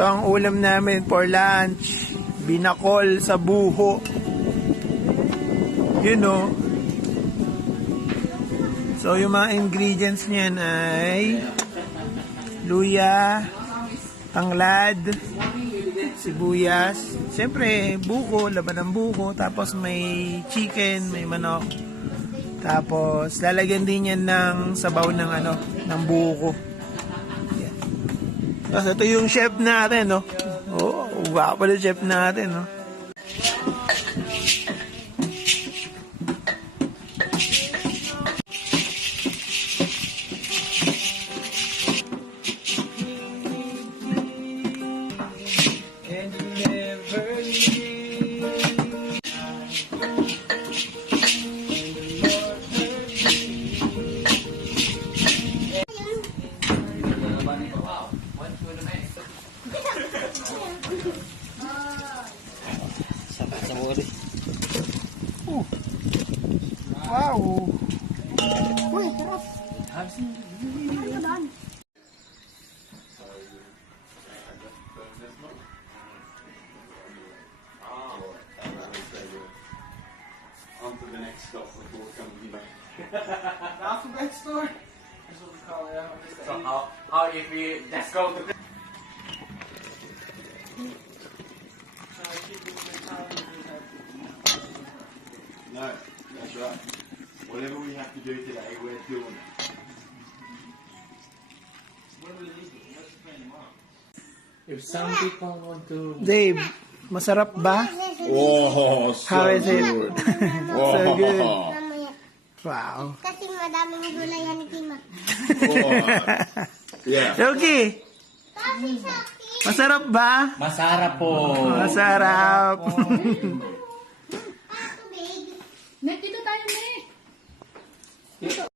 Ito ang ulam namin for lunch. Binakol sa buho. Yun o. So, yung mga ingredients niyan ay luya, tanglad, sibuyas, siyempre buko, laban ng buko, tapos may chicken, may manok. Tapos, lalagyan din yan ng sabaw ng ng buko. Yan. Tapos, ito yung chef natin, no? Oh, guwapo na chef natin, no? Wow! Uy, sarap! On to the next stop before coming back. Alphabet store? That's what we call it. So how if we just go to No, that's right. Whatever we have to do today, we're doing it. If some people want to... Dave, masarap ba? Oh, so How is it? good. So good. Mamaya. Wow. Kasi madaming gulay yan ni Tima. Yeah. Yogi, Kasi sa akin. masarap ba? Masarap po. Masarap.